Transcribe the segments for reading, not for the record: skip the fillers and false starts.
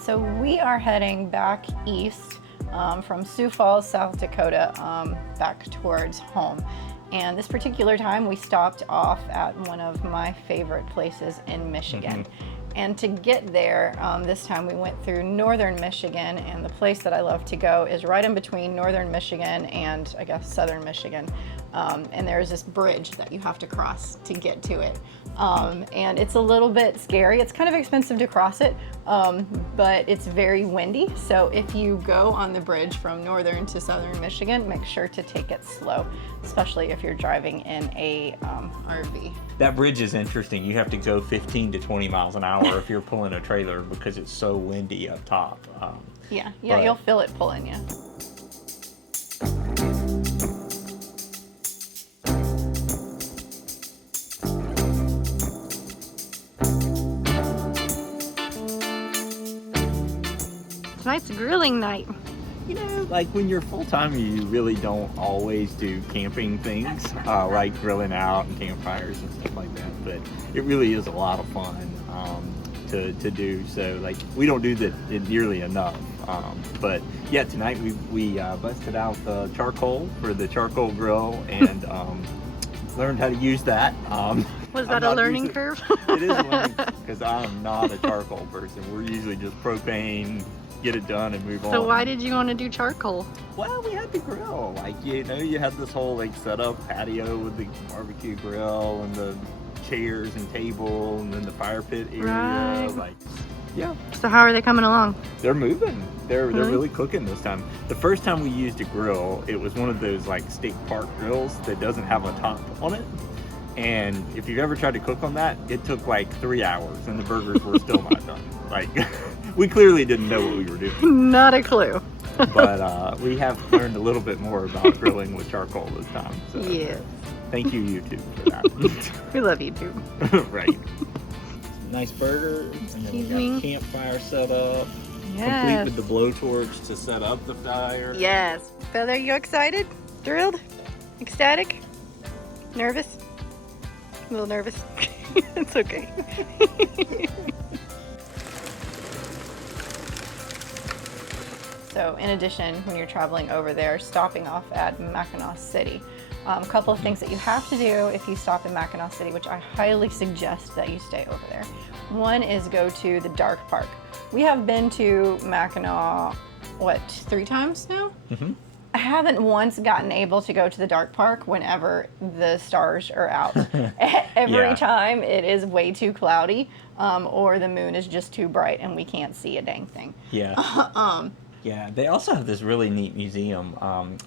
right, so we are heading back east from Sioux Falls, South Dakota, back towards home. And this particular time we stopped off at one of my favorite places in Michigan. And to get there, this time we went through northern Michigan, and the place that I love to go is right in between northern Michigan and I guess southern Michigan. And there's this bridge that you have to cross to get to it. And it's a little bit scary. It's kind of expensive to cross it, but it's very windy. So if you go on the bridge from northern to southern Michigan, make sure to take it slow, especially if you're driving in a RV. That bridge is interesting. You have to go 15 to 20 miles an hour if you're pulling a trailer because it's so windy up top. Yeah, you'll feel it pulling you. Tonight's grilling night. You know, like when you're full-time, you really don't always do camping things, like grilling out and campfires and stuff like that, but it really is a lot of fun to do. So like we don't do that nearly enough, but yeah, tonight we busted out the charcoal for the charcoal grill and learned how to use that. Was that a learning curve? It is a learning because I'm not a charcoal person. We're usually just propane, get it done and move on. So why did you want to do charcoal? Well, we had the grill. Like, you know, you had this whole like setup patio with the barbecue grill and the chairs and table and then the fire pit area. Right. Like, yeah. So how are they coming along? They're moving. They're really cooking this time. The first time we used a grill, it was one of those like steak park grills that doesn't have a top on it. And if you've ever tried to cook on that, it took like 3 hours and the burgers were still not done. Like, we clearly didn't know what we were doing. Not a clue. But we have learned a little bit more about grilling with charcoal this time. So yes. Thank you, YouTube, for that. We love YouTube. Right. Nice burger. And then we got the campfire set up. Yes. Complete with the blowtorch to set up the fire. Yes. Feather, you excited? Thrilled? Ecstatic? Nervous? A little nervous. It's okay. So in addition, when you're traveling over there, stopping off at Mackinaw City. A couple of things that you have to do if you stop in Mackinaw City, which I highly suggest that you stay over there. One is go to the dark park. We have been to Mackinaw, 3 times now? I haven't once gotten able to go to the dark park whenever the stars are out. Every time it is way too cloudy, or the moon is just too bright and we can't see a dang thing. Yeah. Yeah, they also have this really neat museum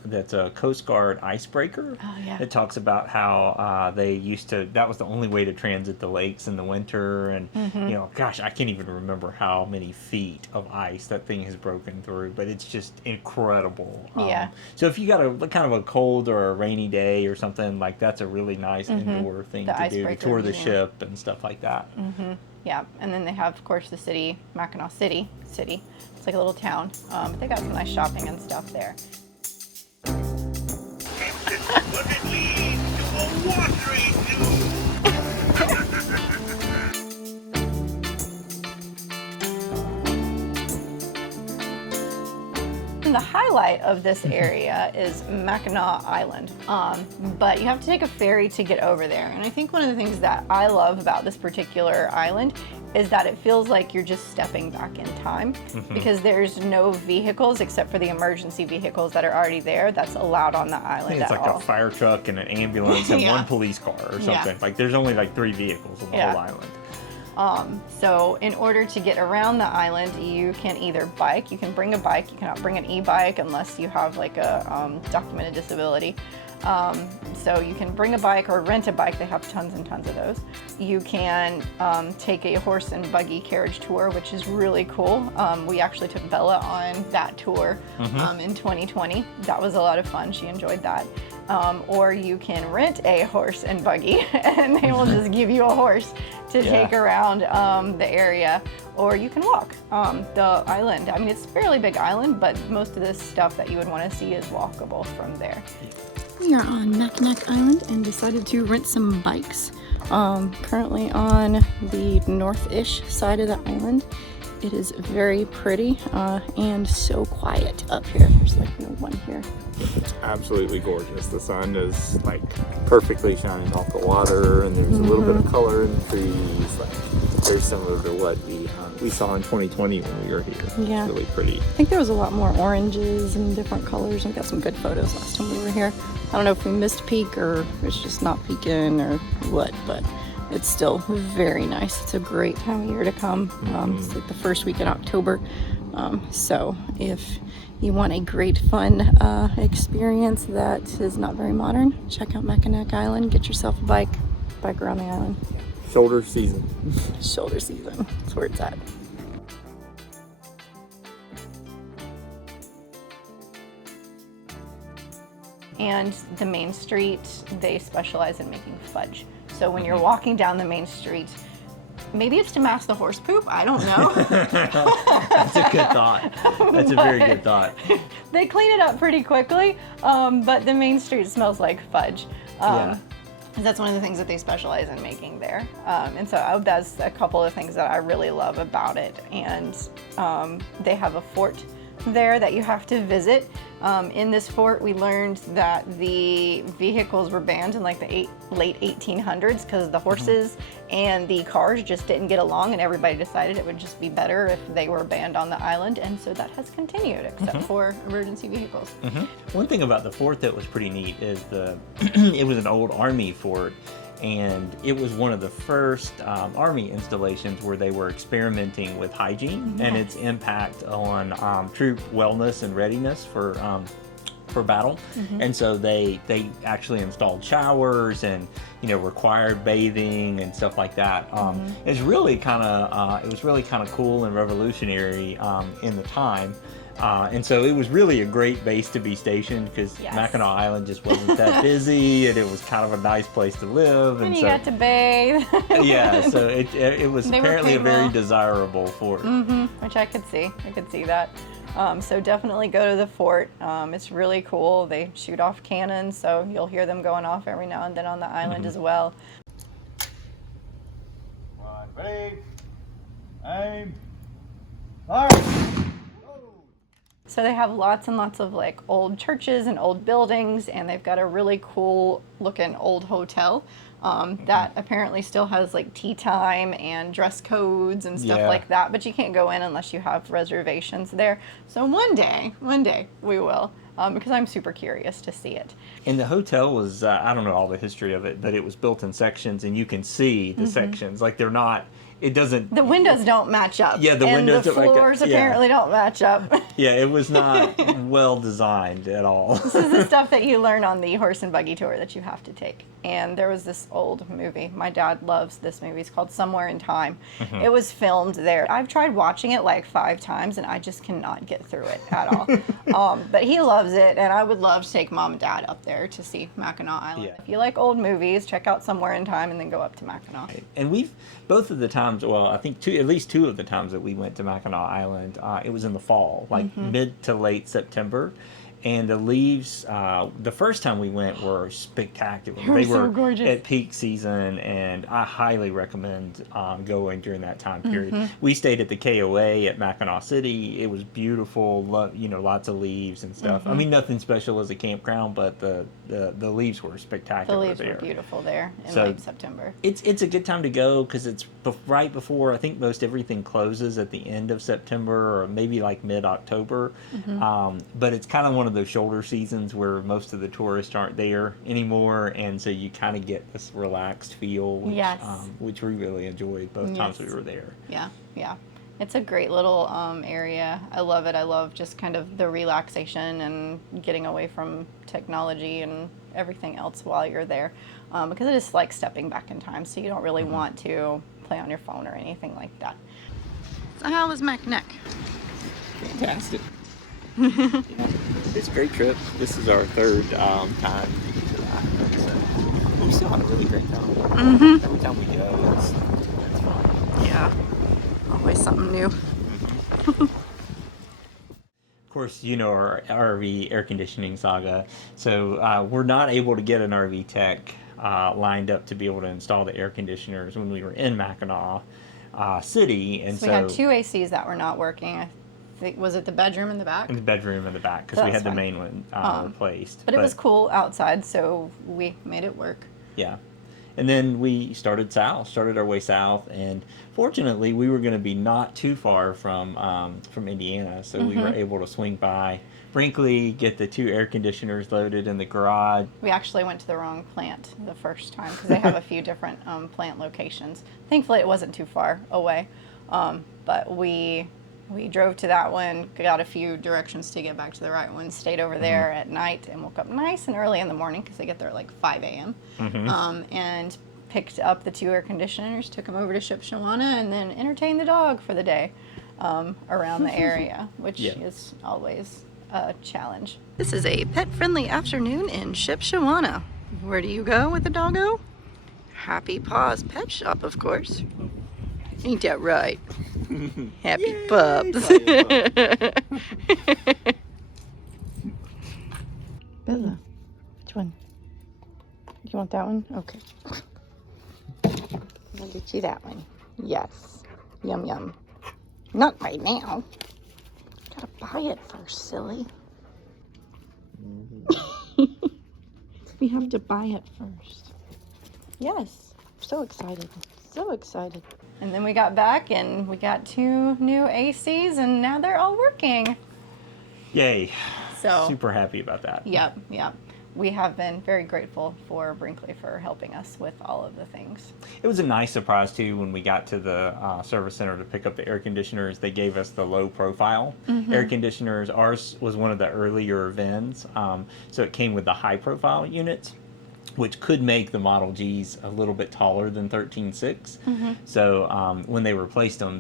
that's a Coast Guard icebreaker. Oh, yeah. It talks about how they used to, that was the only way to transit the lakes in the winter. And, you know, gosh, I can't even remember how many feet of ice that thing has broken through, but it's just incredible. Yeah. So if you got a kind of a cold or a rainy day or something, like that's a really nice indoor thing to do, to tour the ship and stuff like that. Yeah, and then they have, of course, the city, Mackinaw City. It's like a little town. But they got some nice shopping and stuff there. But it leads to a watery The highlight of this area is Mackinac Island, but you have to take a ferry to get over there. And I think one of the things that I love about this particular island is that it feels like you're just stepping back in time because there's no vehicles except for the emergency vehicles that are already there that's allowed on the island. I think it's like a fire truck and an ambulance and one police car or something. Like there's only like 3 vehicles on the whole island. So in order to get around the island, you can either bike, you can bring a bike, you cannot bring an e-bike unless you have like a documented disability. So you can bring a bike or rent a bike, they have tons and tons of those. You can take a horse and buggy carriage tour, which is really cool. We actually took Bella on that tour in 2020. That was a lot of fun, she enjoyed that. Or you can rent a horse and buggy and they will just give you a horse to take around the area, or you can walk the island. I mean, it's a fairly big island, but most of this stuff that you would want to see is walkable from there. We are on Mackinac Island and decided to rent some bikes. Currently on the north-ish side of the island. It is very pretty and so quiet up here. There's like no one here. Absolutely gorgeous. The sun is like perfectly shining off the water, and there's a little bit of color in the trees, like very similar to what we saw in 2020 when we were here. Yeah. It's really pretty. I think there was a lot more oranges and different colors. We got some good photos last time we were here. I don't know if we missed peak or it's just not peaking or what, but it's still very nice. It's a great time of year to come. It's like the first week in October. So if you want a great fun experience that is not very modern, check out Mackinac Island. Get yourself a bike around the island. Shoulder season. Shoulder season. That's where it's at. And the main street, they specialize in making fudge. So when you're walking down the main street, maybe it's to mask the horse poop, I don't know. That's a good thought. That's a very good thought. They clean it up pretty quickly, but the main street smells like fudge. Yeah. That's one of the things that they specialize in making there. And so that's a couple of things that I really love about it. And they have a fort there that you have to visit. In this fort, we learned that the vehicles were banned in like the late 1800s because the horses and the cars just didn't get along, and everybody decided it would just be better if they were banned on the island, and so that has continued except for emergency vehicles. One thing about the fort that was pretty neat is it was an old army fort, and it was one of the first army installations where they were experimenting with hygiene and its impact on troop wellness and readiness for battle. And so they actually installed showers and required bathing and stuff like that. It's really kind of it was really kind of cool and revolutionary in the time. And so it was really a great base to be stationed because Mackinac Island just wasn't that busy, and it was kind of a nice place to live. And you got to bathe. Yeah, so it was apparently a very desirable fort. Which I could see. I could see that. So definitely go to the fort. It's really cool. They shoot off cannons, so you'll hear them going off every now and then on the island as well. Right, ready, aim, fire! So they have lots and lots of like old churches and old buildings, and they've got a really cool looking old hotel that apparently still has like tea time and dress codes and stuff like that, but you can't go in unless you have reservations there. So one day we will, because I'm super curious to see it. And the hotel was, I don't know all the history of it, but it was built in sections, and you can see the sections. Like they're not, it doesn't... The windows don't match up. Yeah, the windows... And the floors apparently don't match up. Yeah, it was not well designed at all. This is the stuff that you learn on the horse and buggy tour that you have to take. And there was this old movie. My dad loves this movie. It's called Somewhere in Time. It was filmed there. I've tried watching it like 5 times, and I just cannot get through it at all. But he loves it, and I would love to take Mom and Dad up there to see Mackinac Island. Yeah. If you like old movies, check out Somewhere in Time and then go up to Mackinac. And we've, both of the times, well, I think at least 2 of the times that we went to Mackinac Island, it was in the fall, like mid to late September. And the leaves, the first time we went, were spectacular. They were so gorgeous. At peak season, and I highly recommend going during that time period. We stayed at the KOA at Mackinaw City. It was beautiful, lots of leaves and stuff. I mean, nothing special as a campground, but the leaves were spectacular there. The leaves were beautiful there in late September. It's a good time to go because it's right before, I think most everything closes at the end of September or maybe like mid-October. But it's kind of one of those shoulder seasons where most of the tourists aren't there anymore, and so you kind of get this relaxed feel, which we really enjoyed both times we were there. Yeah. It's a great little area. I love it. I love just kind of the relaxation and getting away from technology and everything else while you're there, because it is like stepping back in time, so you don't really want to play on your phone or anything like that. So how was Mackinac? Fantastic. It's a great trip. This is our 3rd time to the island, so we still had a really great time. Every time we go, it's fun. Yeah, always something new. Of course, our RV air conditioning saga. So we're not able to get an RV tech lined up to be able to install the air conditioners when we were in Mackinaw City, and So we had 2 ACs that were not working. I think, was it the bedroom in the back? in the bedroom in the back, because we That's had the fine. main one replaced. But it was cool outside, so we made it work. Yeah. And then we started our way south, and fortunately we were going to be not too far from Indiana, so we were able to swing by Brinkley, get the 2 air conditioners loaded in the garage. We actually went to the wrong plant the first time because they have a few different plant locations. Thankfully, it wasn't too far away, but we drove to that one, got a few directions to get back to the right one, stayed over there at night, and woke up nice and early in the morning because they get there at like 5 a.m. And picked up the 2 air conditioners, took them over to Shipshewana, and then entertained the dog for the day around the area, which is always a challenge. This is a pet-friendly afternoon in Shipshewana. Where do you go with the doggo? Happy Paws Pet Shop, of course. Ain't that right? Happy Yay, pups. Bella, which one? You want that one? Okay. I'll get you that one. Yes. Yum yum. Not right now. Gotta buy it first, silly. We have to buy it first. Yes. So excited. So excited. And then we got back and we got 2 new ACs and now they're all working. Yay. So Super happy about that. Yep. We have been very grateful for Brinkley for helping us with all of the things. It was a nice surprise too when we got to the service center to pick up the air conditioners. They gave us the low profile air conditioners. Ours was one of the earlier VINs, so it came with the high profile units, which could make the Model Gs a little bit taller than 13.6. So when they replaced them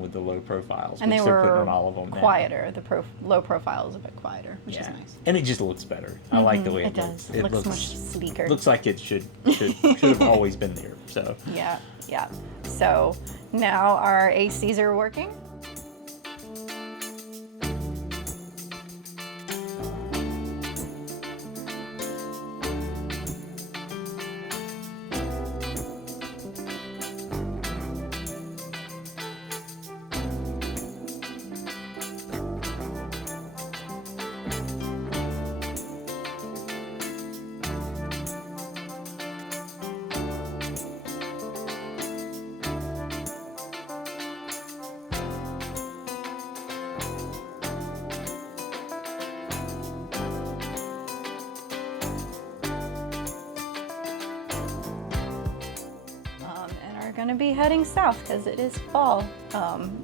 with the low profiles, And which they they're putting were on all of them now. quieter. The low profile is a bit quieter, which is nice. And it just looks better. I like the way it looks. It looks much sleeker. Looks like it should have always been there. So Yeah. So now our ACs are working. Going to be heading south because it is fall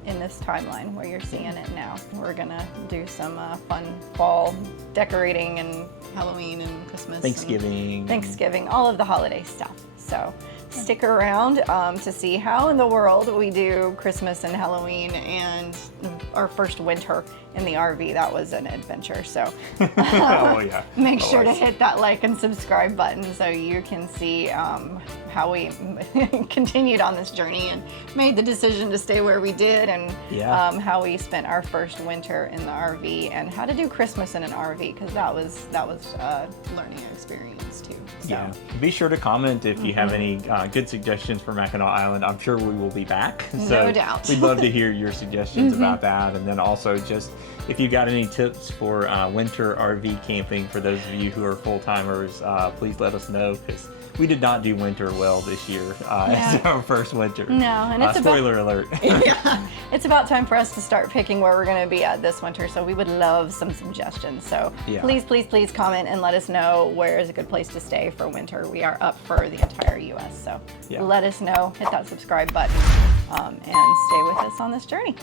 in this timeline where you're seeing it now. We're going to do some fun fall decorating and Halloween and Christmas. Thanksgiving, all of the holiday stuff. So stick around to see how in the world we do Christmas and Halloween and our first winter in the RV. That was an adventure. So make sure to hit that like and subscribe button so you can see how we continued on this journey and made the decision to stay where we did, and how we spent our first winter in the RV and how to do Christmas in an RV, because that was a learning experience too. So. Be sure to comment if you have any good suggestions for Mackinac Island. I'm sure we will be back. So no doubt. We'd love to hear your suggestions about that, and then also just if you got any tips for winter RV camping for those of you who are full-timers, please let us know, because we did not do winter well this year as our first winter. No, and it's spoiler alert. It's about time for us to start picking where we're going to be at this winter, so we would love some suggestions. So please comment and let us know where is a good place to stay for winter. We are up for the entire U.S., so let us know. Hit that subscribe button and stay with us on this journey.